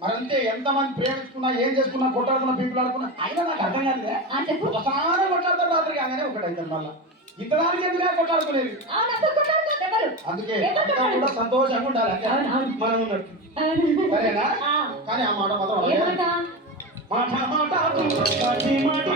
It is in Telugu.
మరంతే ఎంతమంది ప్రేమించుకున్నా ఏం చేసుకున్నా కొట్టాడుకున్నా పీపుల్ ఆడుకున్నా అయినా నాకు అర్థం కాదు ఒకసారి కొట్టాడతారు రాత్రి కాగానే ఒకటైతే మళ్ళా ఇంతదానికి ఎందుకే కొట్టాడుకోలేదు అందుకే కూడా సంతోషంగా ఉండాలి మనం ఉన్నట్టు సరేనా కానీ ఆ మాట మాత్రం మాట